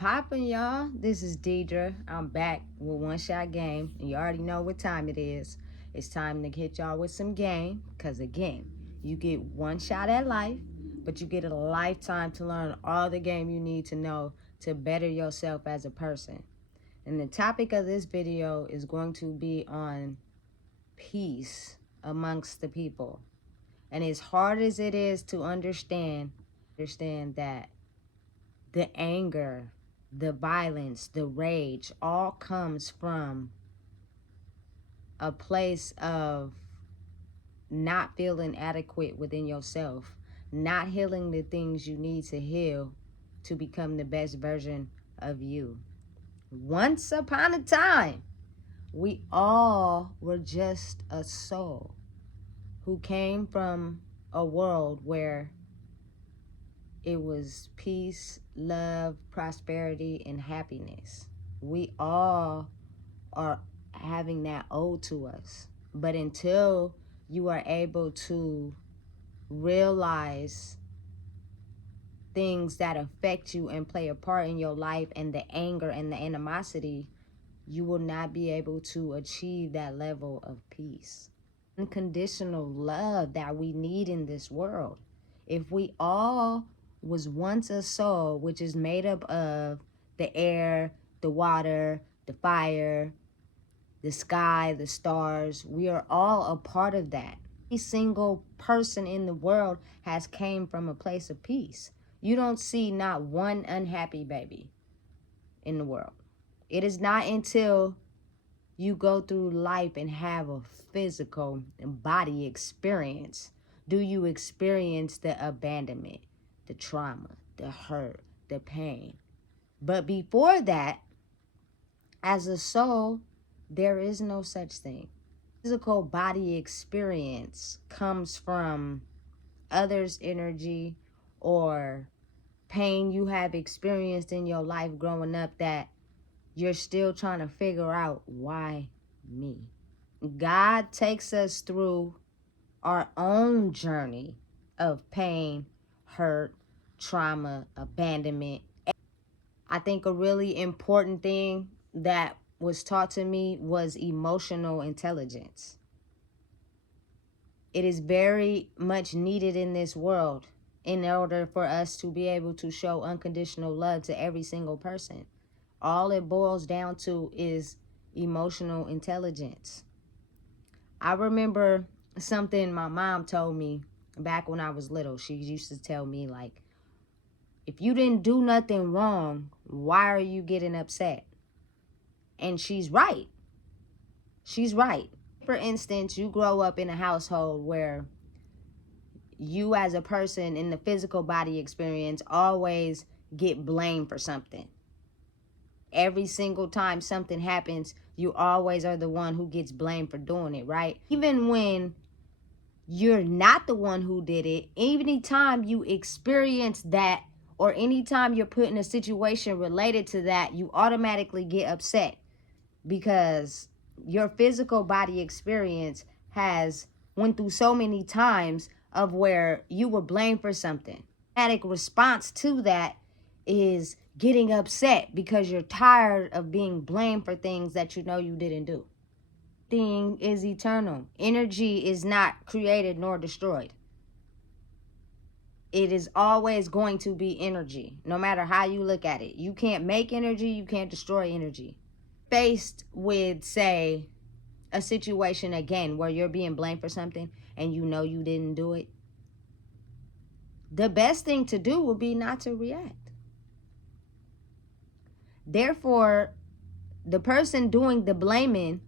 poppin', y'all? This is Deidre. I'm back with One Shot Game, and you already know what time it is. It's time to hit y'all with some game, because again, you get one shot at life, but you get a lifetime to learn all the game you need to know to better yourself as a person. And the topic of this video is going to be on peace amongst the people. And as hard as it is to understand that the anger, the violence, the rage all comes from a place of not feeling adequate within yourself, not healing the things you need to heal to become the best version of you. Once upon a time, we all were just a soul who came from a world where it was peace, love, prosperity, and happiness. We all are having that owed to us. But until you are able to realize things that affect you and play a part in your life, and the anger and the animosity, you will not be able to achieve that level of peace. Unconditional love that we need in this world. If we all was once a soul, which is made up of the air, the water, the fire, the sky, the stars, we are all a part of that. Every single person in the world has came from a place of peace. You don't see not one unhappy baby in the world. It is not until you go through life and have a physical body experience do you experience the abandonment, the trauma, the hurt, the pain. But before that, as a soul, there is no such thing. Physical body experience comes from others' energy or pain you have experienced in your life growing up that you're still trying to figure out, why me? God takes us through our own journey of pain, hurt, trauma, abandonment. I think a really important thing that was taught to me was emotional intelligence. It is very much needed in this world in order for us to be able to show unconditional love to every single person. All it boils down to is emotional intelligence. I remember something my mom told me back when I was little. She used to tell me, like, if you didn't do nothing wrong, why are you getting upset? And she's right. She's right. For instance, you grow up in a household where you as a person in the physical body experience always get blamed for something. Every single time something happens, you always are the one who gets blamed for doing it, right? Even when you're not the one who did it, anytime you experience that or anytime you're put in a situation related to that, you automatically get upset because your physical body experience has went through so many times of where you were blamed for something. Automatic response to that is getting upset because you're tired of being blamed for things that you know you didn't do. Thing is eternal. Energy is not created nor destroyed. It is always going to be energy, no matter how you look at it. You can't make energy, you can't destroy energy. Faced with, say, a situation again where you're being blamed for something and you know you didn't do it, the best thing to do would be not to react. Therefore, the person doing the blaming,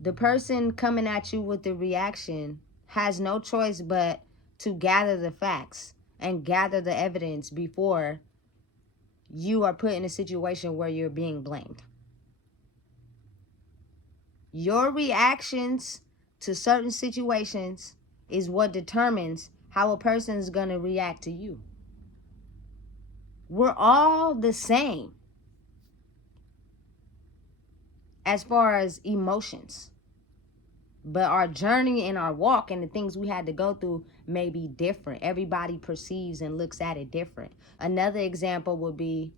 the person coming at you with the reaction, has no choice but to gather the facts and gather the evidence before you are put in a situation where you're being blamed. Your reactions to certain situations is what determines how a person is going to react to you. We're all the same as far as emotions, but our journey and our walk and the things we had to go through may be different. Everybody perceives and looks at it different. Another example would be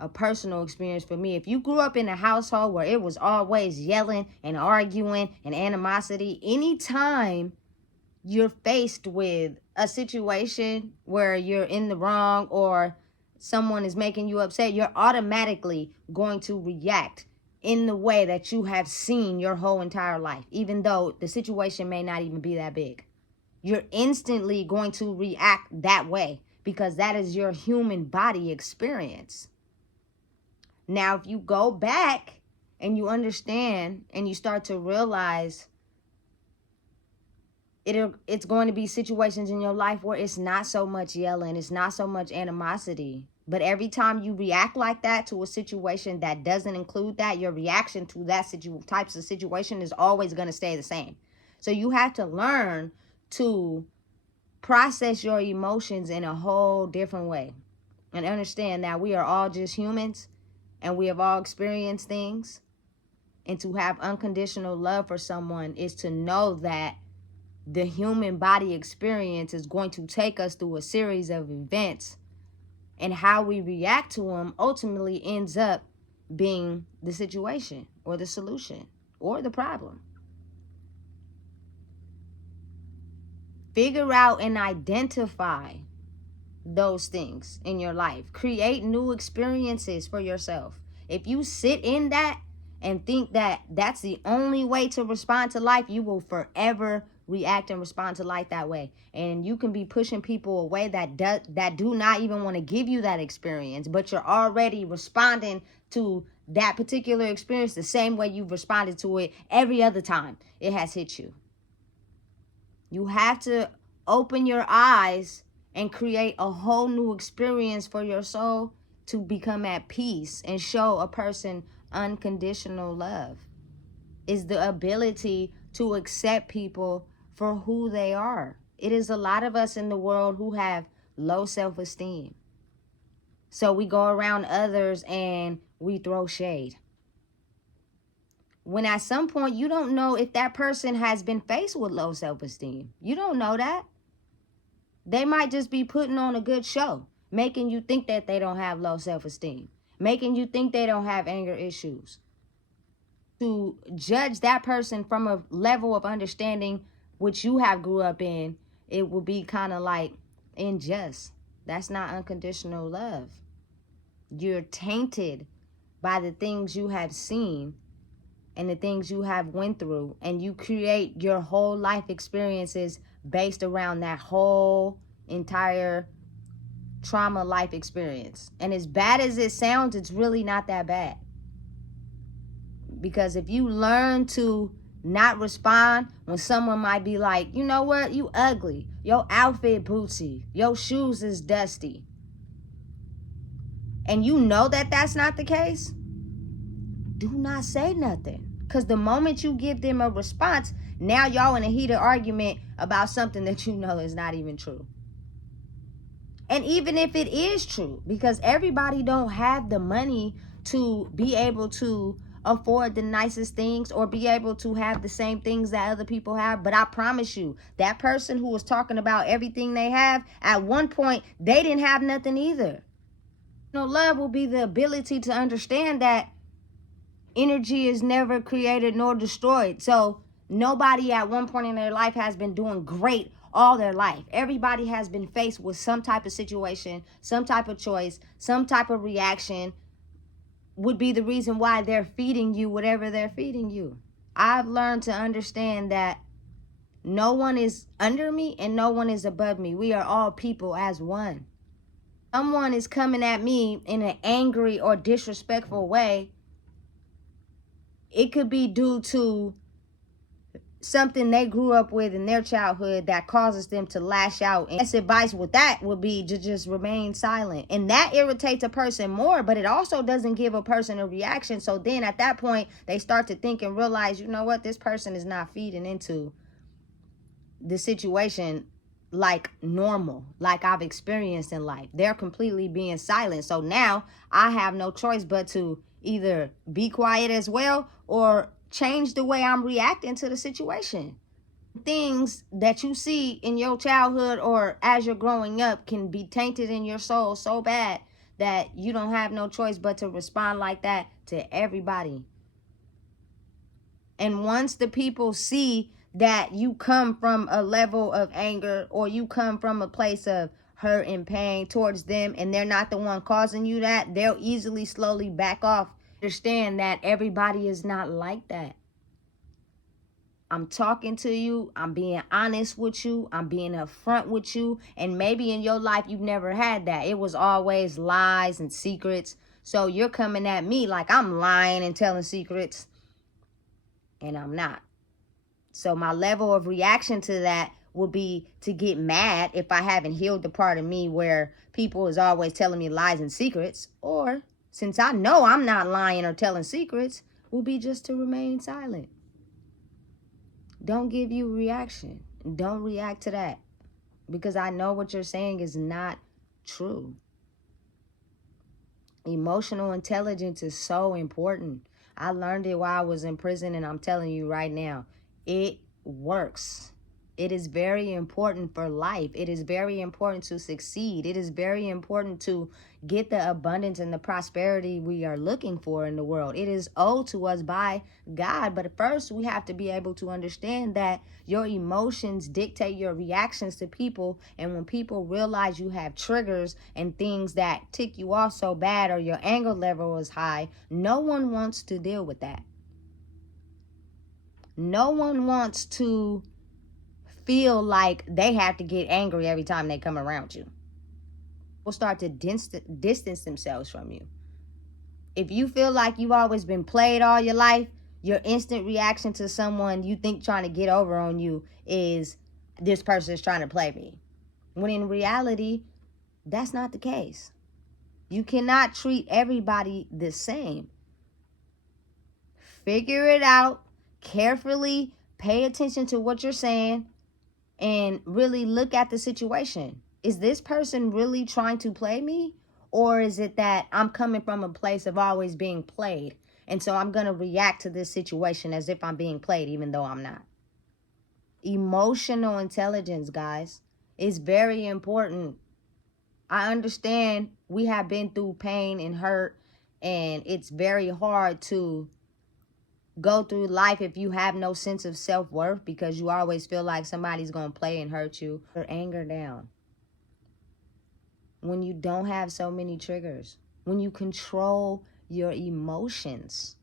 a personal experience for me. If you grew up in a household where it was always yelling and arguing and animosity, anytime you're faced with a situation where you're in the wrong or someone is making you upset, you're automatically going to react in the way that you have seen your whole entire life, even though the situation may not even be that big. You're instantly going to react that way because that is your human body experience. Now, if you go back and you understand and you start to realize it's going to be situations in your life where it's not so much yelling, it's not so much animosity. But every time you react like that to a situation that doesn't include that, your reaction to that types of situation is always going to stay the same. So you have to learn to process your emotions in a whole different way and understand that we are all just humans and we have all experienced things. And to have unconditional love for someone is to know that the human body experience is going to take us through a series of events, and how we react to them ultimately ends up being the situation or the solution or the problem. Figure out and identify those things in your life. Create new experiences for yourself. If you sit in that and think that that's the only way to respond to life, you will forever react and respond to life that way. And you can be pushing people away that do not even want to give you that experience, but you're already responding to that particular experience the same way you've responded to it every other time it has hit you. You have to open your eyes and create a whole new experience for your soul to become at peace and show a person unconditional love. Is the ability to accept people for who they are. It is a lot of us in the world who have low self-esteem. So we go around others and we throw shade. When at some point you don't know if that person has been faced with low self-esteem. You don't know that. They might just be putting on a good show, making you think that they don't have low self-esteem, making you think they don't have anger issues. To judge that person from a level of understanding which you have grew up in, it will be kind of like unjust. That's not unconditional love. You're tainted by the things you have seen and the things you have went through, and you create your whole life experiences based around that whole entire trauma life experience. And as bad as it sounds, it's really not that bad. Because if you learn to not respond when someone might be like, you know what, you ugly, your outfit bootsy, your shoes is dusty, and you know that that's not the case, do not say nothing. Because the moment you give them a response, now y'all in a heated argument about something that you know is not even true. And even if it is true, because everybody don't have the money to be able to afford the nicest things or be able to have the same things that other people have. But I promise you, that person who was talking about everything they have, at one point, they didn't have nothing either. Love will be the ability to understand that energy is never created nor destroyed. So nobody at one point in their life has been doing great all their life. Everybody has been faced with some type of situation, some type of choice, some type of reaction would be the reason why they're feeding you whatever they're feeding you. I've learned to understand that no one is under me and no one is above me. We are all people as one. Someone is coming at me in an angry or disrespectful way. It could be due to something they grew up with in their childhood that causes them to lash out. And best advice with that would be to just remain silent. And that irritates a person more, but it also doesn't give a person a reaction. So then at that point, they start to think and realize, you know what, this person is not feeding into the situation like normal, like I've experienced in life. They're completely being silent. So now I have no choice but to either be quiet as well or change the way I'm reacting to the situation. Things that you see in your childhood or as you're growing up can be tainted in your soul so bad that you don't have no choice but to respond like that to everybody. And once the people see that you come from a level of anger, or you come from a place of hurt and pain towards them, and they're not the one causing you that, they'll easily slowly back off. Understand that everybody is not like that. I'm talking to you, I'm being honest with you, I'm being upfront with you, and maybe in your life you've never had that. It was always lies and secrets. So you're coming at me like I'm lying and telling secrets, and I'm not. So my level of reaction to that will be to get mad if I haven't healed the part of me where people is always telling me lies and secrets. Or since I know I'm not lying or telling secrets, will be just to remain silent. Don't give you a reaction. Don't react to that, because I know what you're saying is not true. Emotional intelligence is so important. I learned it while I was in prison, and I'm telling you right now, it works. It is very important for life. It is very important to succeed. It is very important to get the abundance and the prosperity we are looking for in the world. It is owed to us by God. But first, we have to be able to understand that your emotions dictate your reactions to people. And when people realize you have triggers and things that tick you off so bad, or your anger level is high, no one wants to deal with that. No one wants to feel like they have to get angry every time they come around you. Will start to distance themselves from you. If you feel like you've always been played all your life, your instant reaction to someone you think trying to get over on you is, this person is trying to play me. When in reality, that's not the case. You cannot treat everybody the same. Figure it out carefully, pay attention to what you're saying, and really look at the situation. Is this person really trying to play me? Or is it that I'm coming from a place of always being played, and so I'm going to react to this situation as if I'm being played, even though I'm not? Emotional intelligence, guys, is very important. I understand we have been through pain and hurt, and it's very hard to go through life if you have no sense of self-worth, because you always feel like somebody's going to play and hurt you. Your anger down. When you don't have so many triggers, when you control your emotions.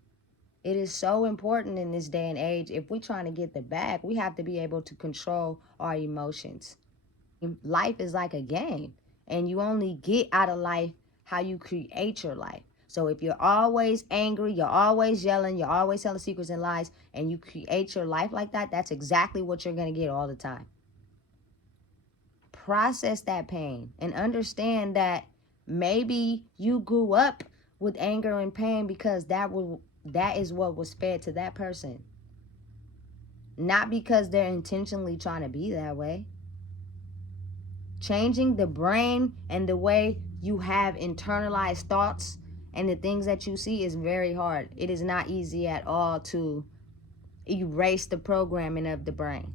It is so important in this day and age. If we're trying to get the bag, we have to be able to control our emotions. Life is like a game, and you only get out of life how you create your life. So if you're always angry, you're always yelling, you're always telling secrets and lies, and you create your life like that, that's exactly what you're going to get all the time. Process that pain and understand that maybe you grew up with anger and pain because that is what was fed to that person. Not because they're intentionally trying to be that way. Changing the brain and the way you have internalized thoughts and the things that you see is very hard. It is not easy at all to erase the programming of the brain.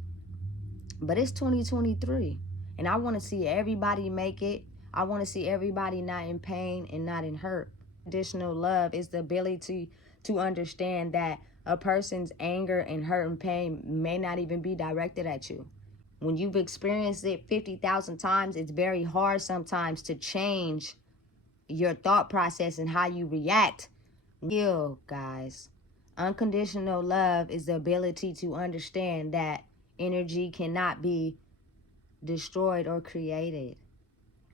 But it's 2023, and I want to see everybody make it. I want to see everybody not in pain and not in hurt. Additional love is the ability to understand that a person's anger and hurt and pain may not even be directed at you. When you've experienced it 50,000 times, it's very hard sometimes to change your thought process and how you react. Heal, guys. Unconditional love is the ability to understand that energy cannot be destroyed or created.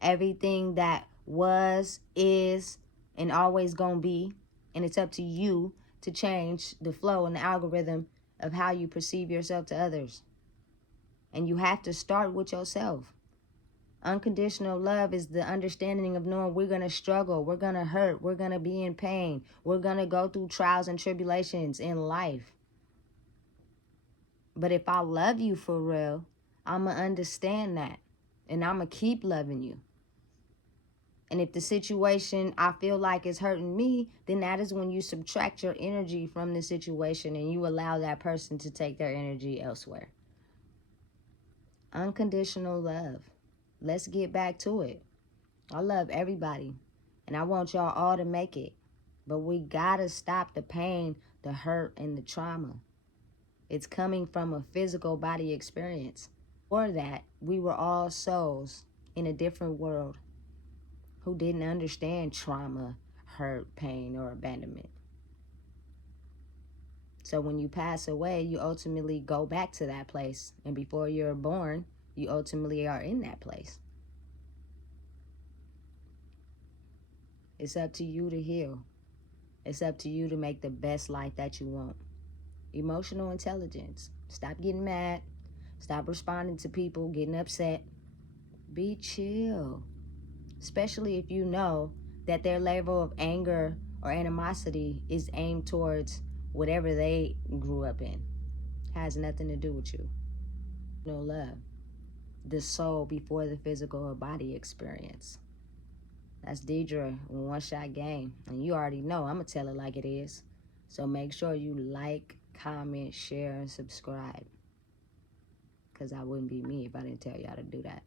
Everything that was, is, and always gonna be, and it's up to you to change the flow and the algorithm of how you perceive yourself to others. And you have to start with yourself. Unconditional love is the understanding of knowing we're going to struggle, we're going to hurt, we're going to be in pain, we're going to go through trials and tribulations in life. But if I love you for real, I'm going to understand that, and I'm going to keep loving you. And if the situation I feel like is hurting me, then that is when you subtract your energy from the situation and you allow that person to take their energy elsewhere. Unconditional love. Let's get back to it. I love everybody. And I want y'all all to make it. But we gotta stop the pain, the hurt, and the trauma. It's coming from a physical body experience. For that, we were all souls in a different world who didn't understand trauma, hurt, pain, or abandonment. So when you pass away, you ultimately go back to that place. And before you're born, you ultimately are in that place. It's up to you to heal. It's up to you to make the best life that you want. Emotional intelligence. Stop getting mad. Stop responding to people, getting upset. Be chill. Especially if you know that their level of anger or animosity is aimed towards whatever they grew up in. Has nothing to do with you. No love. The soul before the physical or body experience. That's Deidre, One Shot Game. And you already know I'm going to tell it like it is. So make sure you like, comment, share, and subscribe. Because I wouldn't be me if I didn't tell y'all to do that.